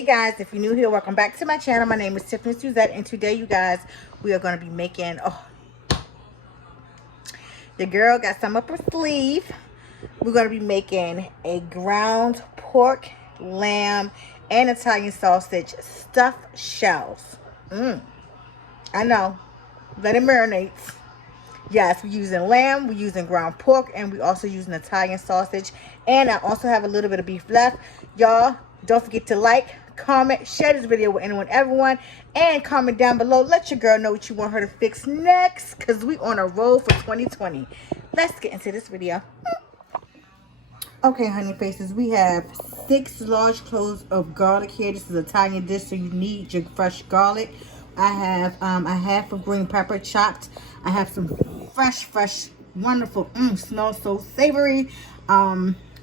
Hey guys, if you're new here, welcome back to my channel. My name is Tiffany Suzette, and today, you guys, we are going to be making, the girl got some up her sleeve. We're going to be making a ground pork, lamb, and Italian sausage stuffed shells. I know. Let it marinate. Yes, we're using lamb, we're using ground pork, and we're also using Italian sausage. And I also have a little bit of beef left. Y'all, don't forget to like, comment, share this video with anyone, everyone, and comment down below. Let your girl know what you want her to fix next, because we on a roll for 2020. Let's get into this video. Okay, honey faces, we have 6 large cloves of garlic here. This is an Italian dish, so you need your fresh garlic. I have a half of green pepper chopped. I have some fresh, wonderful, smells so savory,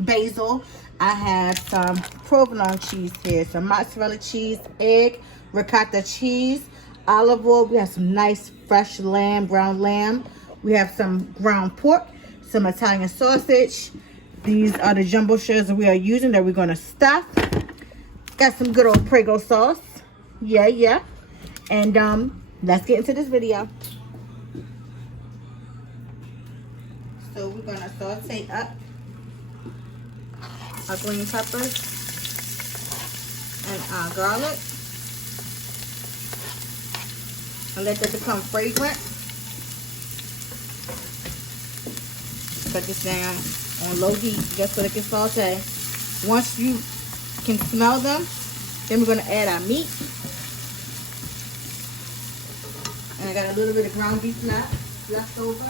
basil. I have some provolone cheese here, some mozzarella cheese, egg, ricotta cheese, olive oil. We have some nice fresh lamb, ground lamb. We have some ground pork, some Italian sausage. These are the jumbo shells that we are using that we're going to stuff. Got some good old Prego sauce. Yeah. And let's get into this video. So we're going to saute up our green peppers and our garlic. And let that become fragrant. Put this down on low heat just so they can saute. Once you can smell them, then we're going to add our meat. And I got a little bit of ground beef left over.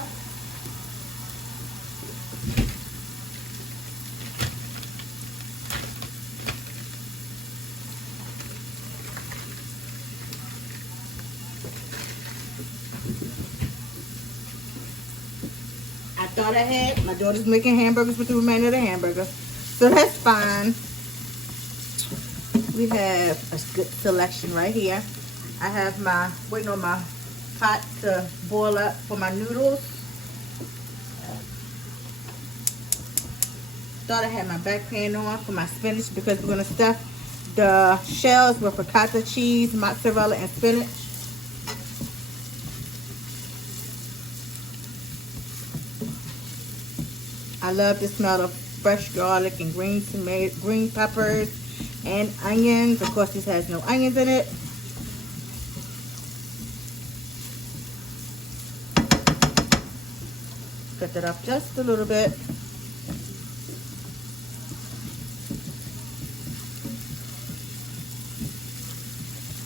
I thought I had, my daughter's making hamburgers with the remainder of the hamburger, so that's fine. We have a good selection right here. I have waiting on my pot to boil up for my noodles. Thought I had my back pan on for my spinach because we're going to stuff the shells with ricotta cheese, mozzarella, and spinach. I love the smell of fresh garlic and green peppers and onions. Of course, this has no onions in it. Cut that up just a little bit.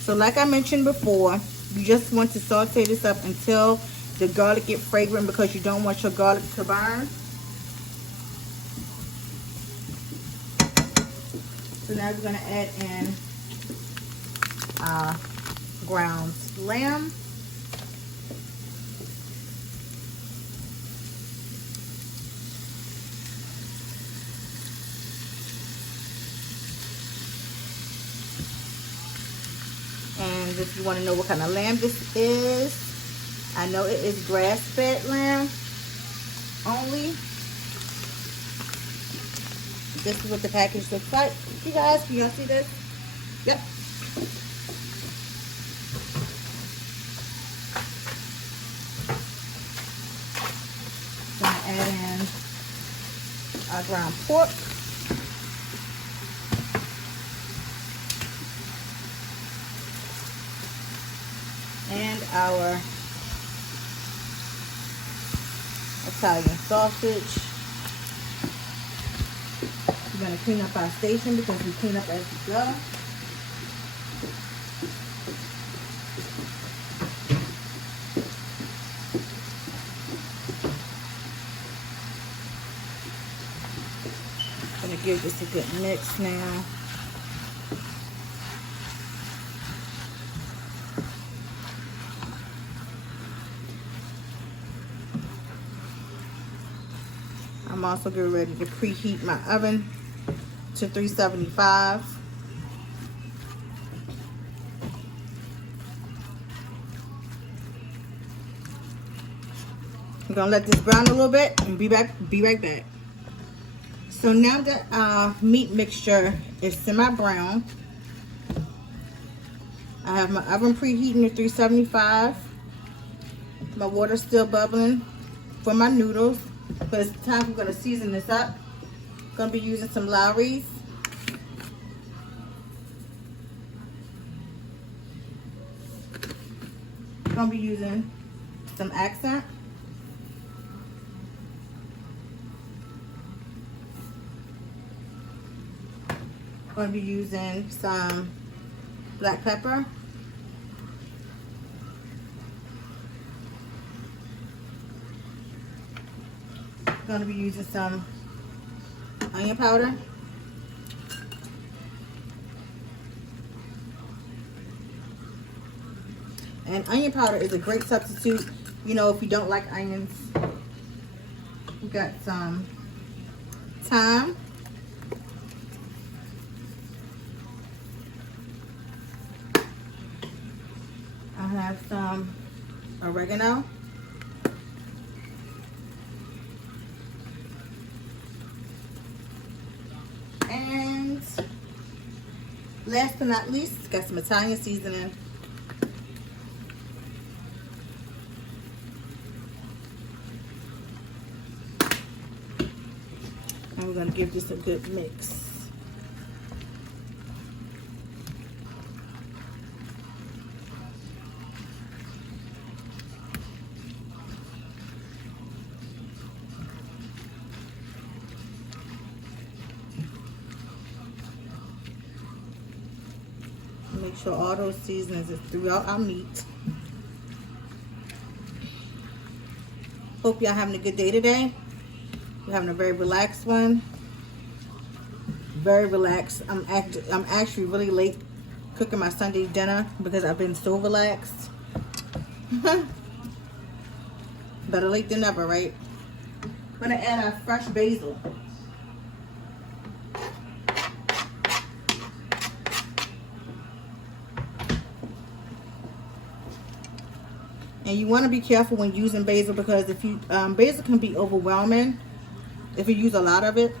So like I mentioned before, you just want to saute this up until the garlic gets fragrant because you don't want your garlic to burn. So now we're going to add in ground lamb. And if you want to know what kind of lamb this is, I know it is grass-fed lamb only. This is what the package looks like. You guys, can y'all see this? Yep. Gonna add in our ground pork. And our Italian sausage. We're going to clean up our station because we clean up as we go. I'm going to give this a good mix now. I'm also getting ready to preheat my oven to 375. I'm gonna let this brown a little bit and be right back. So now that our meat mixture is semi-brown, I have my oven preheating to 375. My water's still bubbling for my noodles. But it's time I'm going to season this up. Going to be using some Lowry's. Going to be using some accent. Going to be using some black pepper. Going to be using some onion powder. And onion powder is a great substitute, you know, if you don't like onions. We got some thyme. I have some oregano. And last but not least, got some Italian seasoning. And we're going to give this a good mix. Make sure all those seasonings is throughout our meat. Hope y'all having a good day today. We're having a very relaxed one. Very relaxed. I'm actually really late cooking my Sunday dinner because I've been so relaxed. Better late than never, right? I'm gonna add our fresh basil. And you want to be careful when using basil because if you basil can be overwhelming if you use a lot of it.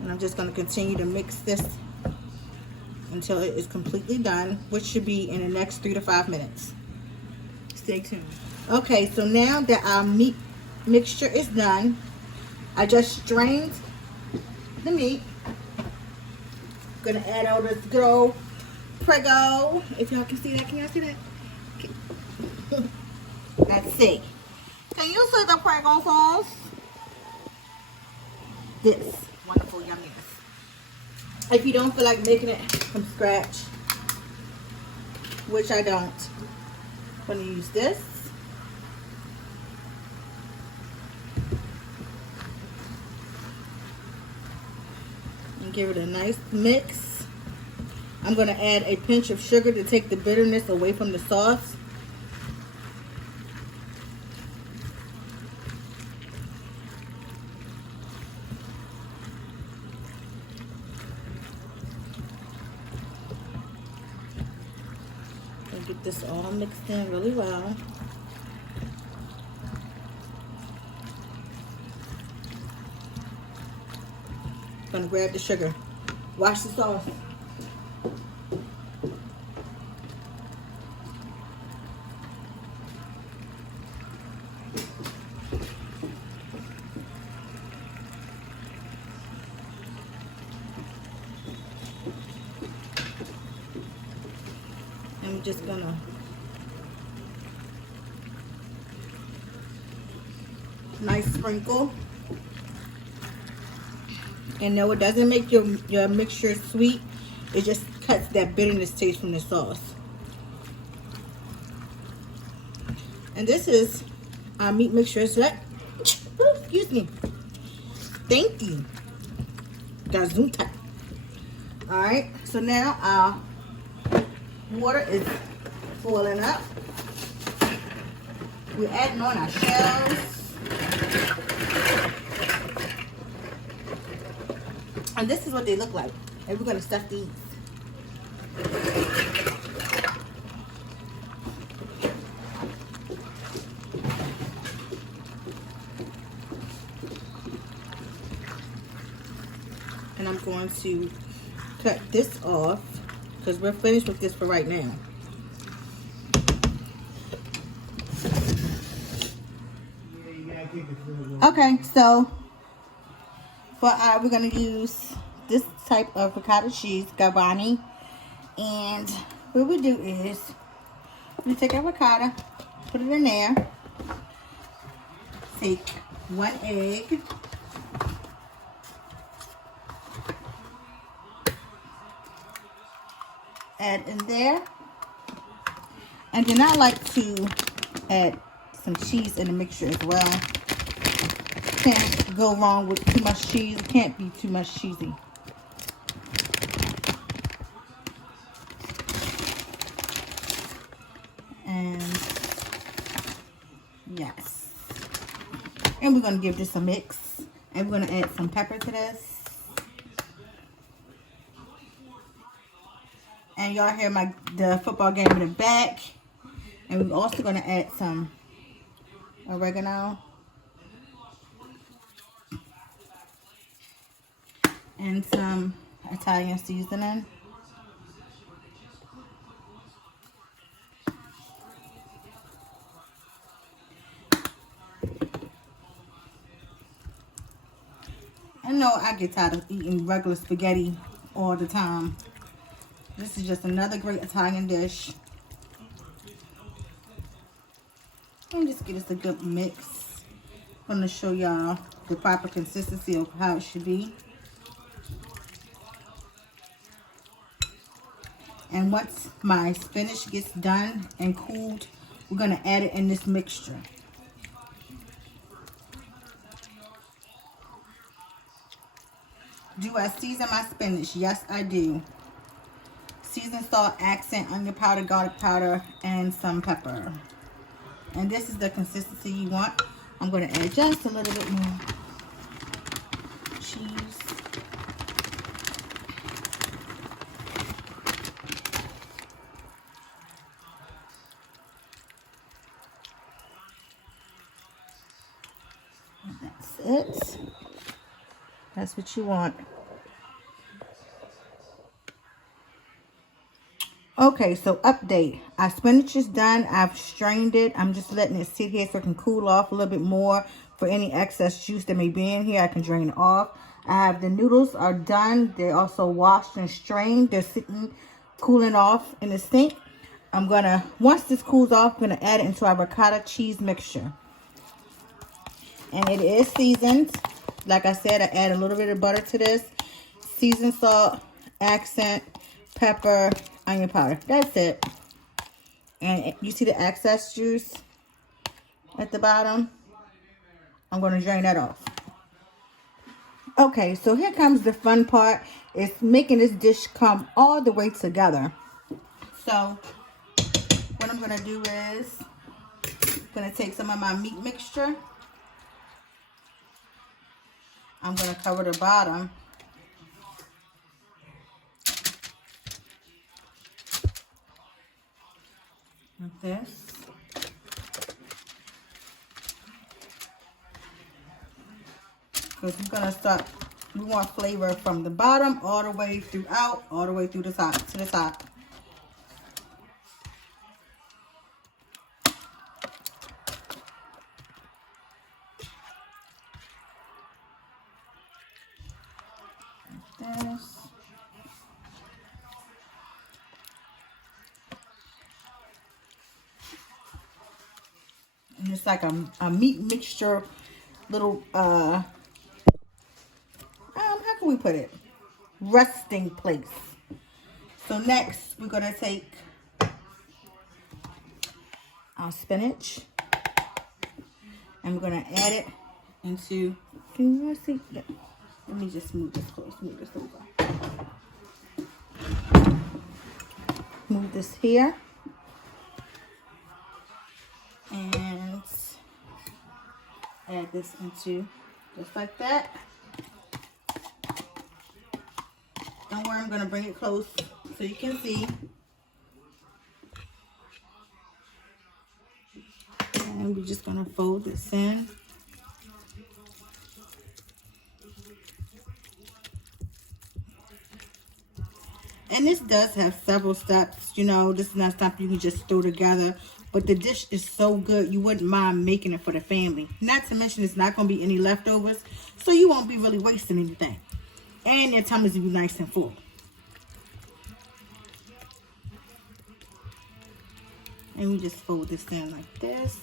And I'm just going to continue to mix this until it is completely done, which should be in the next 3 to 5 minutes. Stay tuned. Okay, so now that our meat mixture is done, I just strained the meat. Gonna add all this good old Prego. If y'all can see that, can y'all see that? Okay. Let's see. Can you see the Prego sauce? This wonderful yumminess. If you don't feel like making it from scratch, which I don't, I'm gonna use this. Give it a nice mix. I'm going to add a pinch of sugar to take the bitterness away from the sauce. And get this all mixed in really well. Gonna grab the sugar. Wash the sauce. I'm just gonna nice sprinkle. And no, it doesn't make your mixture sweet. It just cuts that bitterness taste from the sauce. And this is our meat mixture. So that, excuse me. Thank you. Gazuta. Alright, so now our water is boiling up. We're adding on our shells. And this is what they look like. And we're going to stuff these. And I'm going to cut this off because we're finished with this for right now. Okay, so for we're gonna use this type of ricotta cheese, Gabbani, and what we do is we take our ricotta, put it in there, take 1 egg, add in there, and then I like to add some cheese in the mixture as well. Can't go wrong with too much cheese. It can't be too much cheesy. And yes, and we're gonna give this a mix, and we're gonna add some pepper to this. And y'all hear the football game in the back. And we're also gonna add some oregano and some Italian seasoning. I know I get tired of eating regular spaghetti all the time. This is just another great Italian dish. And just get us a good mix. I'm going to show y'all the proper consistency of how it should be. And once my spinach gets done and cooled, we're going to add it in this mixture. Do I season my spinach? Yes, I do. Seasoned salt, accent, onion powder, garlic powder, and some pepper. And this is the consistency you want. I'm going to add just a little bit more cheese. And that's it. That's what you want. Okay, so update. Our spinach is done. I've strained it. I'm just letting it sit here so it can cool off a little bit more. For any excess juice that may be in here, I can drain it off. I have the noodles are done. They're also washed and strained. They're sitting, cooling off in the sink. I'm going to, once this cools off, I'm going to add it into our ricotta cheese mixture. And it is seasoned. Like I said, I add a little bit of butter to this. Seasoned salt, accent, pepper, onion powder. That's it. And you see the excess juice at the bottom? I'm going to drain that off. Okay, so here comes the fun part. It's making this dish come all the way together. So what I'm going to do is I'm going to take some of my meat mixture. I'm going to cover the bottom. Like this. Because we're going to start, we want flavor from the bottom all the way throughout, all the way through the top, to the top. Like this. And it's like a meat mixture, little, how can we put it? Resting place. So next, we're going to take our spinach. And we're going to add it into, can you guys see? Yeah. Let me just move this close, move this over. Move this here. And add this into just like that. Don't worry, I'm going to bring it close so you can see. And we're just going to fold this in. And this does have several steps. You know, this is not something you can just throw together. But the dish is so good, you wouldn't mind making it for the family. Not to mention, it's not going to be any leftovers. So you won't be really wasting anything. And your tummies will be nice and full. And we just fold this in like this.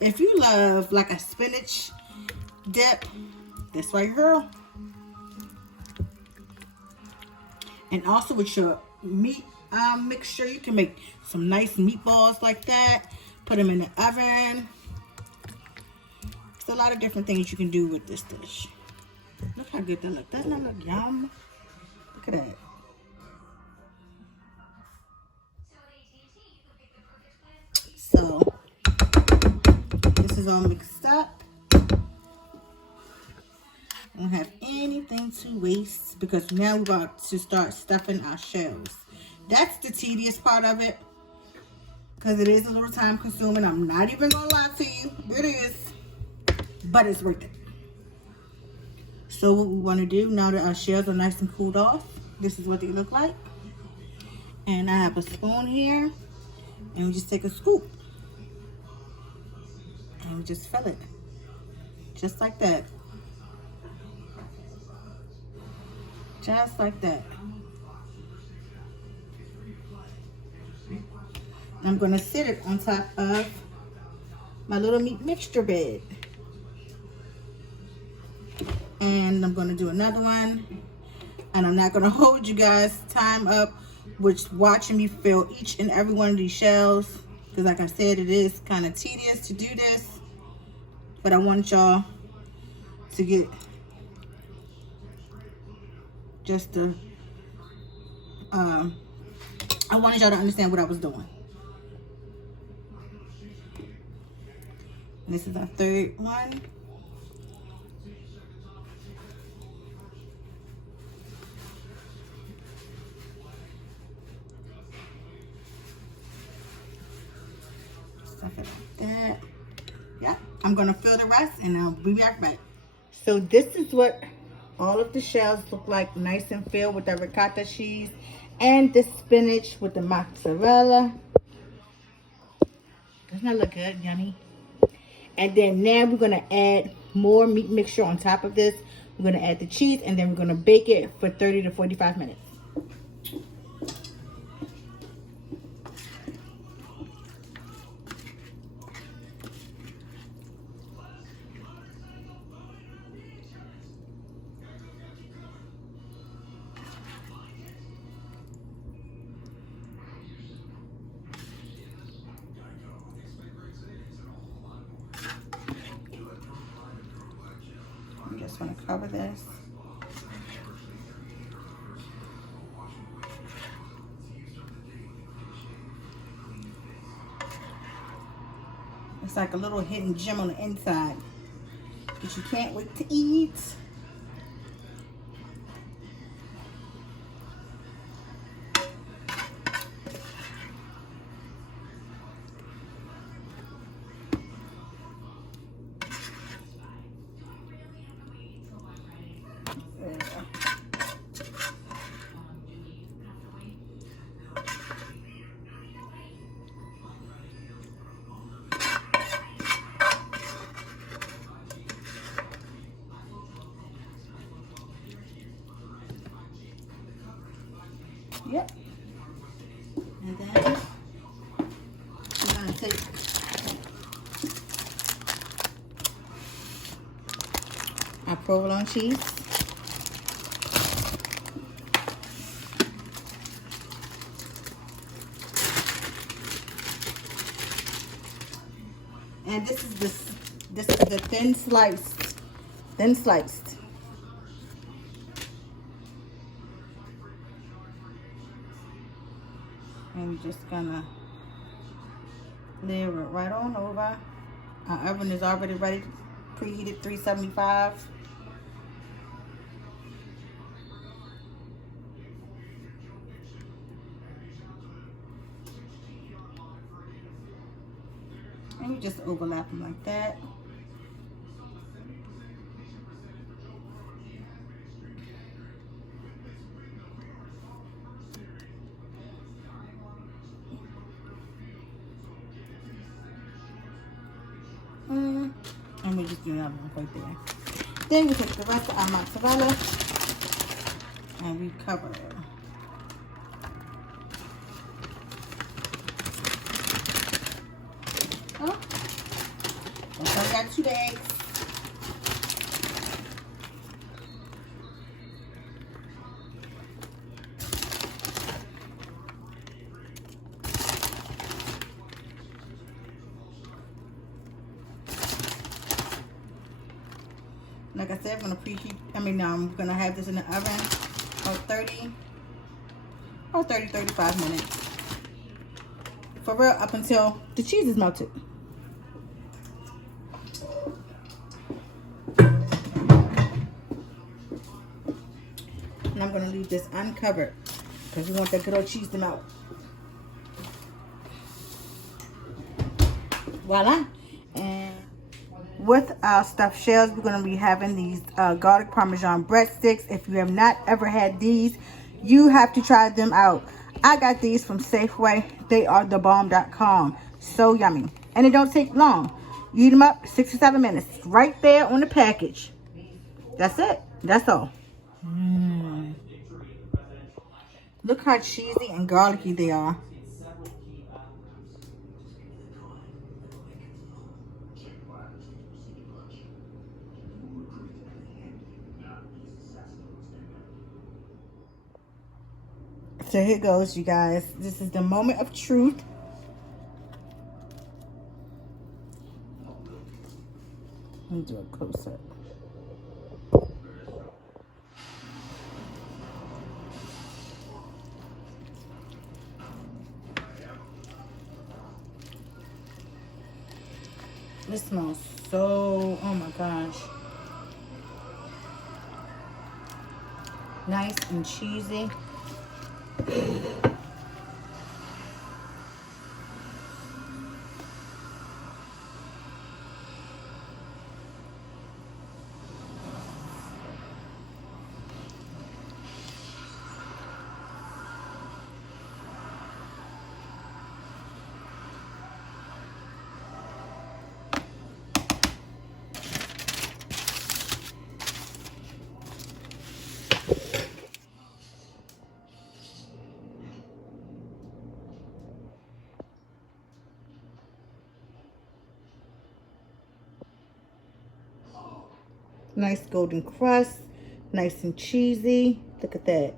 If you love like a spinach dip, this right here. And also with your meat mixture, you can make some nice meatballs like that. Put them in the oven. There's a lot of different things you can do with this dish. Look how good that looks. Doesn't that look yum? Look at that. So, this is all mixed up. I don't have anything to waste because now we're about to start stuffing our shells. That's the tedious part of it because it is a little time consuming. I'm not even gonna lie to you, it is, but it's worth it. So what we want to do now that our shells are nice and cooled off, this is what they look like. And I have a spoon here, and we just take a scoop and we just fill it just like that. Just like that. I'm going to sit it on top of my little meat mixture bed. And I'm going to do another one. And I'm not going to hold you guys time up with watching me fill each and every one of these shells. Because like I said, it is kind of tedious to do this. But I want y'all to get just the, I wanted y'all to understand what I was doing. And this is our third one. Stuff it like that. Yeah, I'm gonna fill the rest and I'll be back. So this is what all of the shells look like, nice and filled with the ricotta cheese and the spinach with the mozzarella. Doesn't that look good, yummy? And then now we're gonna add more meat mixture on top of this. We're gonna add the cheese and then we're gonna bake it for 30 to 45 minutes. I'm just gonna cover this. It's like a little hidden gem on the inside that you can't wait to eat. Yep. And then we're going to take our provolone cheese. And this is the thin sliced. And we're just gonna layer it right on over. Our oven is already ready, preheated 375. And you just overlap them like that. just do another one right there. Then we take the rest of our mozzarella and we cover it. Oh, so we got 2 eggs. Like I said, I'm gonna preheat. I'm gonna have this in the oven for 35 minutes. For real, up until the cheese is melted. And I'm gonna leave this uncovered because we want that good old cheese to melt. Voila. And with our stuffed shells, we're going to be having these garlic Parmesan breadsticks. If you have not ever had these, you have to try them out. I got these from Safeway. They are thebomb.com. So yummy. And it don't take long. You eat them up 6 or 7 minutes. Right there on the package. That's it. That's all. Look how cheesy and garlicky they are. So here goes, you guys. This is the moment of truth. Let me do a close-up. This smells so, oh my gosh. Nice and cheesy. Nice golden crust, nice and cheesy. Look at that.